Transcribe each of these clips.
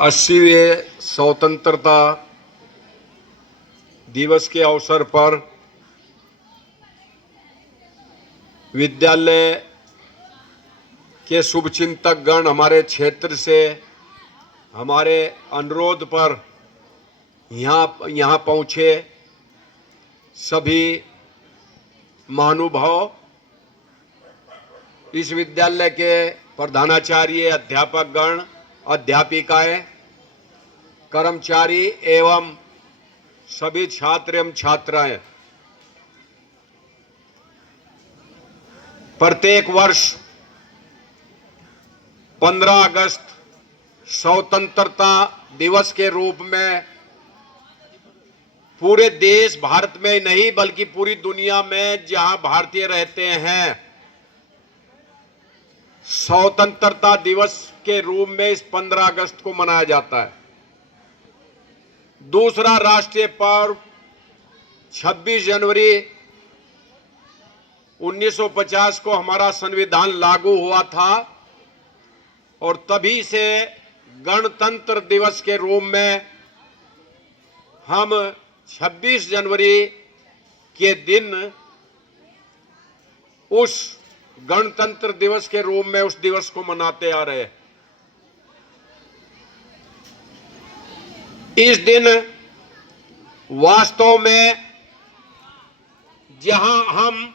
80वें स्वतंत्रता दिवस के अवसर पर विद्यालय के शुभचिंतक गण हमारे क्षेत्र से हमारे अनुरोध पर यहाँ पहुँचे। सभी महानुभाव, इस विद्यालय के प्रधानाचार्य, अध्यापक गण, अध्यापिकाएं, कर्मचारी एवं सभी छात्र एवं छात्राएं, प्रत्येक वर्ष 15 अगस्त स्वतंत्रता दिवस के रूप में पूरे देश, भारत में ही नहीं बल्कि पूरी दुनिया में जहां भारतीय रहते हैं, स्वतंत्रता दिवस के रूप में इस 15 अगस्त को मनाया जाता है। दूसरा राष्ट्रीय पर्व 26 जनवरी 1950 को हमारा संविधान लागू हुआ था और तभी से गणतंत्र दिवस के रूप में हम 26 जनवरी के दिन उस गणतंत्र दिवस के रूप में उस दिवस को मनाते आ रहे हैं। इस दिन वास्तव में जहां हम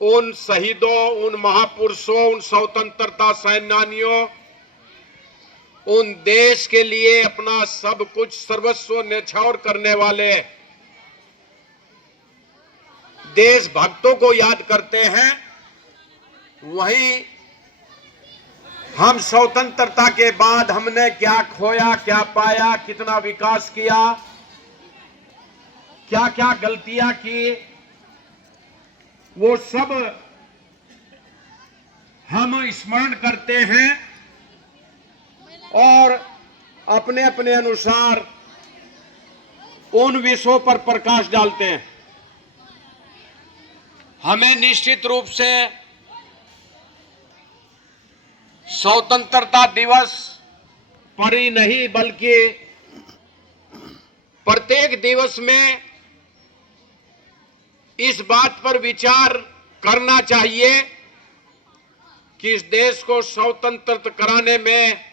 उन शहीदों, उन महापुरुषों, उन स्वतंत्रता सेनानियों, उन देश के लिए अपना सब कुछ सर्वस्व न्यौछावर करने वाले देशभक्तों को याद करते हैं, वहीं हम स्वतंत्रता के बाद हमने क्या खोया, क्या पाया, कितना विकास किया, क्या क्या गलतियां की, वो सब हम स्मरण करते हैं और अपने अपने अनुसार उन विषयों पर प्रकाश डालते हैं। हमें निश्चित रूप से स्वतंत्रता दिवस पर ही नहीं बल्कि प्रत्येक दिवस में इस बात पर विचार करना चाहिए कि इस देश को स्वतंत्र कराने में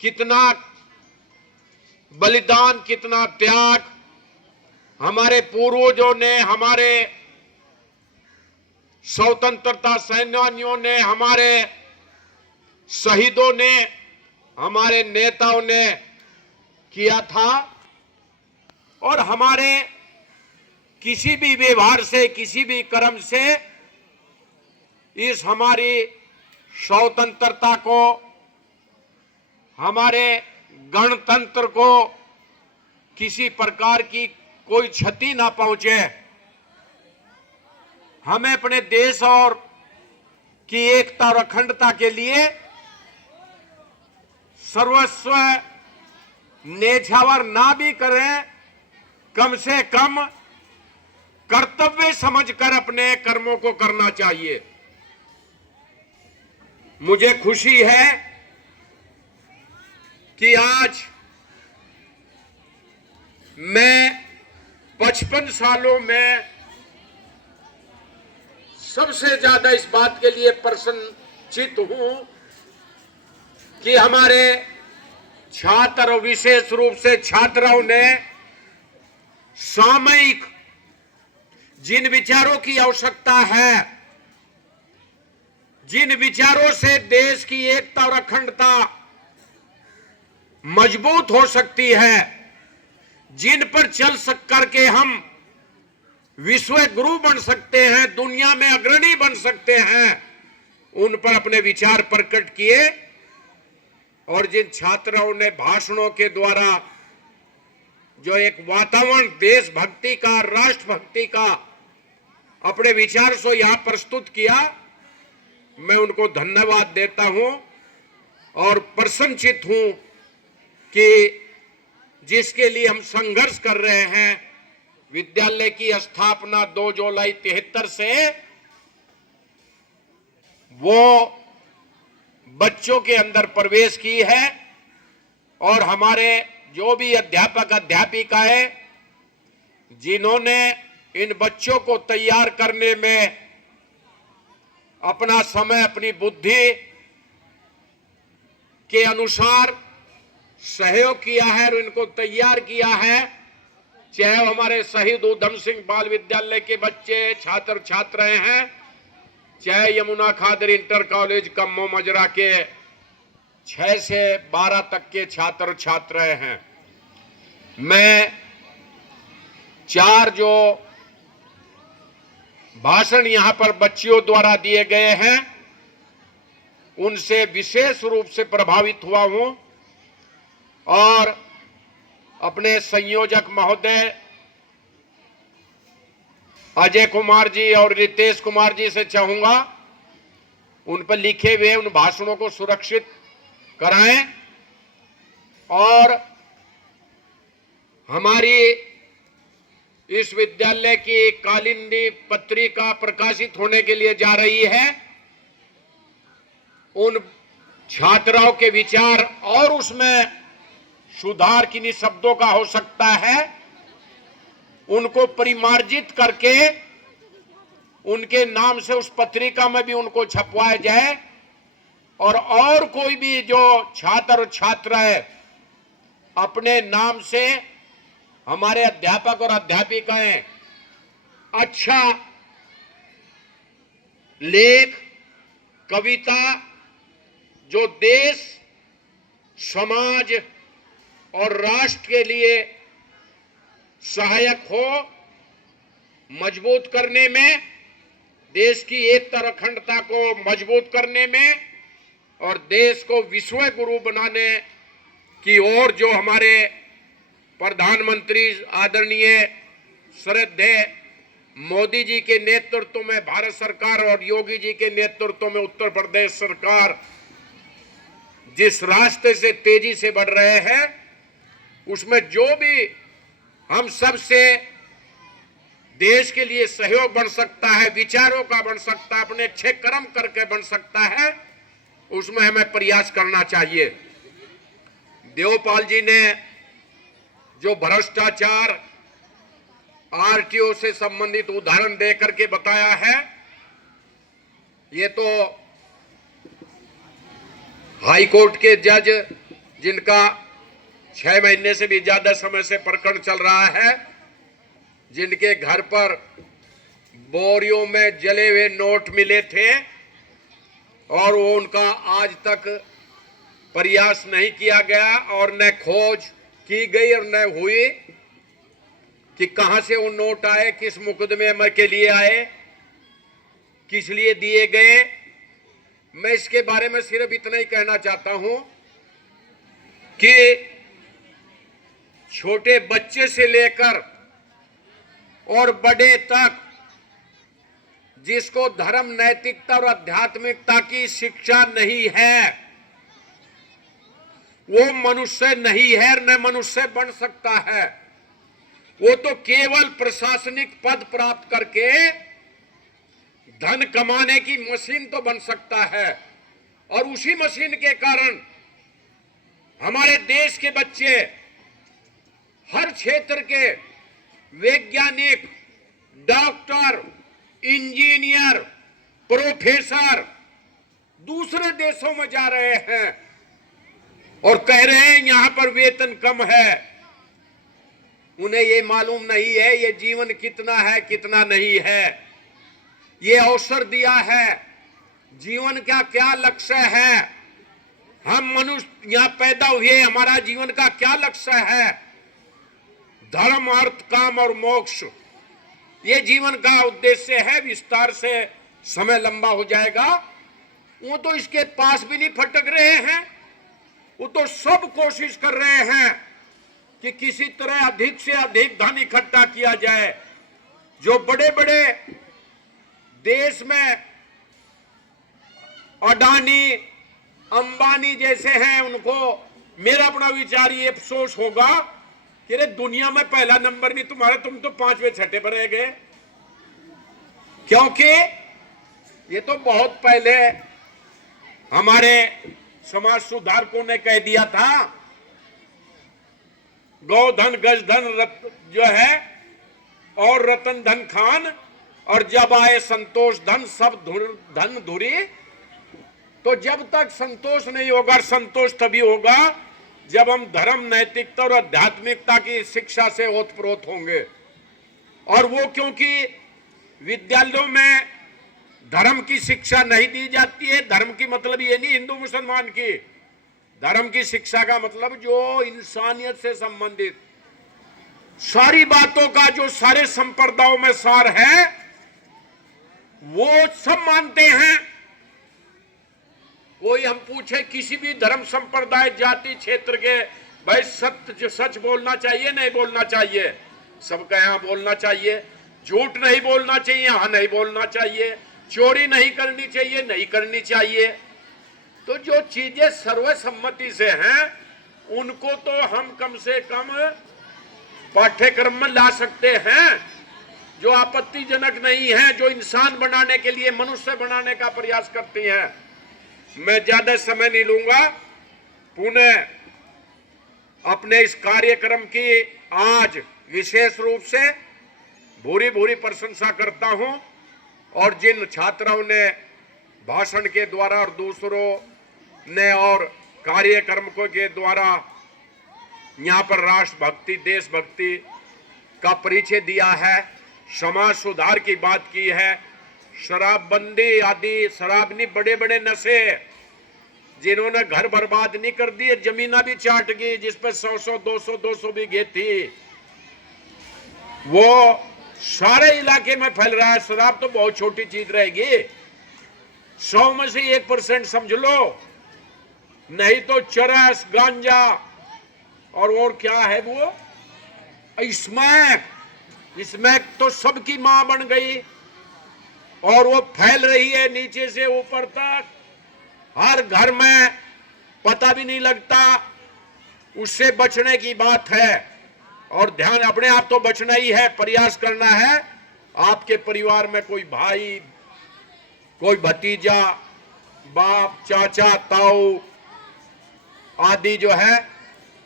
कितना बलिदान, कितना त्याग हमारे पूर्वजों ने, हमारे स्वतंत्रता सेनानियों ने, हमारे शहीदों ने, हमारे नेताओं ने किया था। और हमारे किसी भी व्यवहार से, किसी भी कर्म से इस हमारी स्वतंत्रता को, हमारे गणतंत्र को किसी प्रकार की कोई क्षति ना पहुंचे। हमें अपने देश और की एकता और अखंडता के लिए सर्वस्व न्यौछावर ना भी करें, कम से कम कर्तव्य समझकर अपने कर्मों को करना चाहिए। मुझे खुशी है कि आज मैं 55 सालों में सबसे ज्यादा इस बात के लिए प्रसन्नचित्त हूं कि हमारे छात्र, विशेष रूप से छात्राओं ने सामयिक जिन विचारों की आवश्यकता है, जिन विचारों से देश की एकता और अखंडता मजबूत हो सकती है, जिन पर चल करके हम विश्व गुरु बन सकते हैं, दुनिया में अग्रणी बन सकते हैं, उन पर अपने विचार प्रकट किए। और जिन छात्रों ने भाषणों के द्वारा जो एक वातावरण देशभक्ति का, राष्ट्रभक्ति का अपने विचार से यहां प्रस्तुत किया, मैं उनको धन्यवाद देता हूं और प्रसन्नचित्त हूं कि जिसके लिए हम संघर्ष कर रहे हैं, विद्यालय की स्थापना 2 जुलाई 73 से वो बच्चों के अंदर प्रवेश की है और हमारे जो भी अध्यापक अध्यापिकाएं जिन्होंने इन बच्चों को तैयार करने में अपना समय अपनी बुद्धि के अनुसार सहयोग किया है और इनको तैयार किया है, चाहे हमारे शहीद उधम सिंह बाल विद्यालय के बच्चे छात्र छात्राएं हैं, चाहे यमुना खादर इंटर कॉलेज कम्मो मजरा के 6 से 12 तक के छात्र छात्राएं हैं। मैं 4 जो भाषण यहां पर बच्चियों द्वारा दिए गए हैं उनसे विशेष रूप से प्रभावित हुआ हूं और अपने संयोजक महोदय अजय कुमार जी और रितेश कुमार जी से चाहूंगा उन पर लिखे हुए उन भाषणों को सुरक्षित कराएं और हमारी इस विद्यालय की कालिंदी पत्रिका प्रकाशित होने के लिए जा रही है। उन छात्राओं के विचार और उसमें सुधार किन्हीं शब्दों का हो सकता है, उनको परिमार्जित करके उनके नाम से उस पत्रिका में भी उनको छपवाया जाए और कोई भी जो छात्र और छात्राएं अपने नाम से हमारे अध्यापक और अध्यापिकाएं अच्छा लेख कविता जो देश समाज और राष्ट्र के लिए सहायक हो, मजबूत करने में, देश की एकता और अखंडता को मजबूत करने में और देश को विश्व गुरु बनाने की ओर जो हमारे प्रधानमंत्री आदरणीय श्रद्धेय मोदी जी के नेतृत्व में भारत सरकार और योगी जी के नेतृत्व में उत्तर प्रदेश सरकार जिस रास्ते से तेजी से बढ़ रहे हैं उसमें जो भी हम सब से देश के लिए सहयोग बन सकता है, विचारों का बन सकता है, अपने अच्छे कर्म करके बन सकता है, उसमें हमें प्रयास करना चाहिए। देवपाल जी ने जो भ्रष्टाचार आरटीओ से संबंधित उदाहरण देकर के बताया है, ये तो हाई कोर्ट के जज जिनका 6 महीने से भी ज्यादा समय से प्रकरण चल रहा है, जिनके घर पर बोरियों में जले हुए नोट मिले थे और वो उनका आज तक प्रयास नहीं किया गया और न खोज की गई और न हुई कि कहां से वो नोट आए, किस मुकदमे के लिए आए, किस लिए दिए गए। मैं इसके बारे में सिर्फ इतना ही कहना चाहता हूं कि छोटे बच्चे से लेकर और बड़े तक जिसको धर्म, नैतिकता और आध्यात्मिकता की शिक्षा नहीं है वो मनुष्य नहीं है, न मनुष्य बन सकता है। वो तो केवल प्रशासनिक पद प्राप्त करके धन कमाने की मशीन तो बन सकता है और उसी मशीन के कारण हमारे देश के बच्चे हर क्षेत्र के वैज्ञानिक, डॉक्टर, इंजीनियर, प्रोफेसर दूसरे देशों में जा रहे हैं और कह रहे हैं यहां पर वेतन कम है। उन्हें ये मालूम नहीं है ये जीवन कितना है कितना नहीं है, ये अवसर दिया है, जीवन का क्या लक्ष्य है, हम मनुष्य यहां पैदा हुए, हमारा जीवन का क्या लक्ष्य है, धर्म, अर्थ, काम और मोक्ष, ये जीवन का उद्देश्य है। विस्तार से समय लंबा हो जाएगा। वो तो इसके पास भी नहीं फटक रहे हैं, वो तो सब कोशिश कर रहे हैं कि किसी तरह अधिक से अधिक धन इकट्ठा किया जाए। जो बड़े बड़े देश में अडानी, अंबानी जैसे हैं, उनको मेरा अपना विचार ये अफसोस होगा कि रे दुनिया में पहला नंबर नहीं तुम्हारा, तुम तो 5वें 6ठे पर रह गए। क्योंकि ये तो बहुत पहले हमारे समाज सुधारकों ने कह दिया था, गौधन गजधन जो है और रतन धन खान, और जब आए संतोष धन सब धन धुरी। तो जब तक संतोष नहीं होगा, संतोष तभी होगा जब हम धर्म, नैतिकता और आध्यात्मिकता की शिक्षा से ओतप्रोत होंगे। और वो क्योंकि विद्यालयों में धर्म की शिक्षा नहीं दी जाती है। धर्म की मतलब ये नहीं हिंदू मुसलमान की, धर्म की शिक्षा का मतलब जो इंसानियत से संबंधित सारी बातों का जो सारे संप्रदायों में सार है, वो सब मानते हैं। कोई हम पूछे किसी भी धर्म, संप्रदाय, जाति, क्षेत्र के, भाई सत्य सच बोलना चाहिए नहीं बोलना चाहिए? सबका यहां बोलना चाहिए। झूठ नहीं बोलना चाहिए, यहां नहीं बोलना चाहिए। चोरी नहीं करनी चाहिए, नहीं करनी चाहिए। तो जो चीजें सर्वसम्मति से हैं, उनको तो हम कम से कम पाठ्यक्रम में ला सकते हैं, जो आपत्तिजनक नहीं है, जो इंसान बनाने के लिए, मनुष्य बनाने का प्रयास करती हैं। मैं ज्यादा समय नहीं लूंगा। पुनः अपने इस कार्यक्रम की आज विशेष रूप से भूरी भूरी प्रशंसा करता हूं, और जिन छात्राओं ने भाषण के द्वारा और दूसरों ने और कार्यक्रम को के द्वारा यहाँ पर राष्ट्रभक्ति, देशभक्ति का परिचय दिया है, समाज सुधार की बात की है, शराबबंदी आदि, शराब नहीं, बड़े बड़े नशे जिन्होंने घर बर्बाद नहीं कर दिए, जमीना भी चाट गई जिस पर 100-100, 200-200 बीघे थी, वो सारे इलाके में फैल रहा है। शराब तो बहुत छोटी चीज रहेगी, 100 में से 1% समझ लो, नहीं तो चरस, गांजा और क्या है वो, स्मैक तो सबकी मां बन गई, और वो फैल रही है नीचे से ऊपर तक, हर घर में, पता भी नहीं लगता। उससे बचने की बात है, और ध्यान अपने आप तो बचना ही है, प्रयास करना है। आपके परिवार में कोई भाई, कोई भतीजा, बाप, चाचा, ताऊ आदि जो है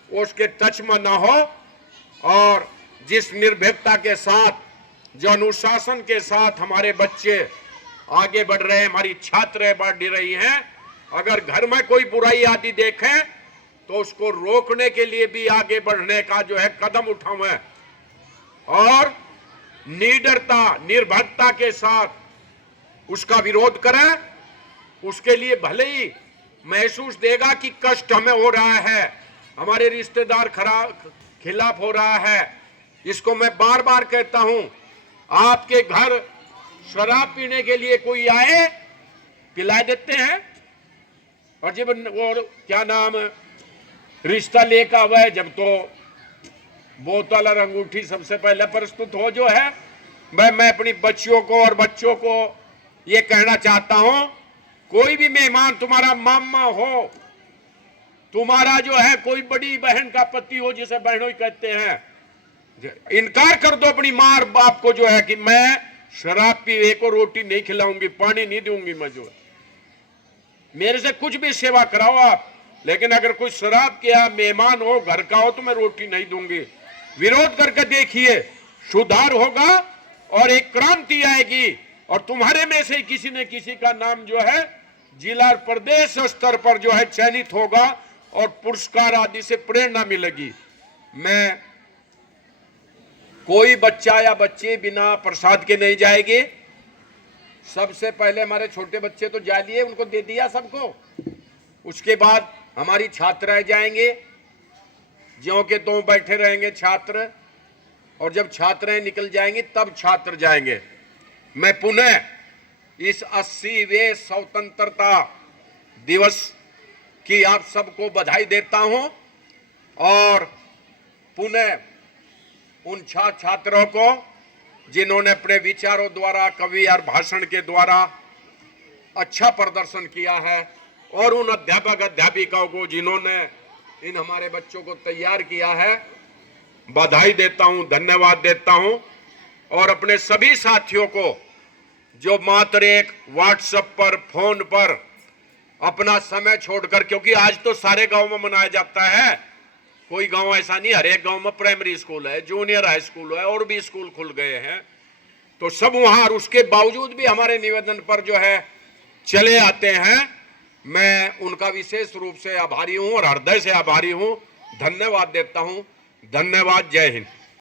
उसके टच में ना हो, और जिस निर्भीकता के साथ, जो अनुशासन के साथ हमारे बच्चे आगे बढ़ रहे हैं, हमारी छात्राएं बढ़ रही हैं, अगर घर में कोई बुराई आदि देखें तो उसको रोकने के लिए भी आगे बढ़ने का जो है कदम उठाएं, और निडरता, निर्भीकता के साथ उसका विरोध करें। उसके लिए भले ही महसूस देगा कि कष्ट हमें हो रहा है, हमारे रिश्तेदार खिलाफ हो रहा है। इसको मैं बार बार कहता हूं, आपके घर शराब पीने के लिए कोई आए, पिला देते हैं, और जब वो क्या नाम रिश्ता लेकर आवे, जब तो बोतल और अंगूठी सबसे पहले प्रस्तुत हो जो है। मैं अपनी बच्चियों को और बच्चों को ये कहना चाहता हूं, कोई भी मेहमान, तुम्हारा मामा हो, तुम्हारा जो है कोई बड़ी बहन का पति हो, जिसे बहनोई कहते हैं, इनकार कर दो अपनी माँ और बाप को जो है कि मैं शराब पीए को रोटी नहीं खिलाऊंगी, पानी नहीं दूंगी, मैं जो है, मेरे से कुछ भी सेवा कराओ आप, लेकिन अगर कोई शराब किया मेहमान हो, घर का हो, तो मैं रोटी नहीं दूंगी। विरोध करके देखिए, सुधार होगा और एक क्रांति आएगी, और तुम्हारे में से किसी न किसी का नाम जो है जिला और प्रदेश स्तर पर जो है चयनित होगा, और पुरस्कार आदि से प्रेरणा मिलेगी। मैं कोई बच्चा या बच्ची बिना प्रसाद के नहीं जाएगी। सबसे पहले हमारे छोटे बच्चे तो जा लिए, उनको दे दिया सबको, उसके बाद हमारी छात्राएं जाएंगे, ज्यों के त्यों बैठे रहेंगे छात्र, और जब छात्राएं निकल जाएंगी तब छात्र जाएंगे। मैं पुनः इस 80वें स्वतंत्रता दिवस की आप सबको बधाई देता हूं, और पुनः उन छात्रों को जिन्होंने अपने विचारों द्वारा, कवि और भाषण के द्वारा अच्छा प्रदर्शन किया है, और उन अध्यापक अध्यापिकाओं को जिन्होंने इन हमारे बच्चों को तैयार किया है, बधाई देता हूं, धन्यवाद देता हूं। और अपने सभी साथियों को जो मात्र एक व्हाट्सएप पर, फोन पर अपना समय छोड़कर, क्योंकि आज तो सारे गांव में मनाया जाता है, कोई गांव ऐसा नहीं, हर एक गांव में प्राइमरी स्कूल है, जूनियर हाई स्कूल है, और भी स्कूल खुल गए हैं, तो सब वहां, और उसके बावजूद भी हमारे निवेदन पर जो है चले आते हैं। मैं उनका विशेष रूप से आभारी हूं और हृदय से आभारी हूं, धन्यवाद देता हूं। धन्यवाद। जय हिंद।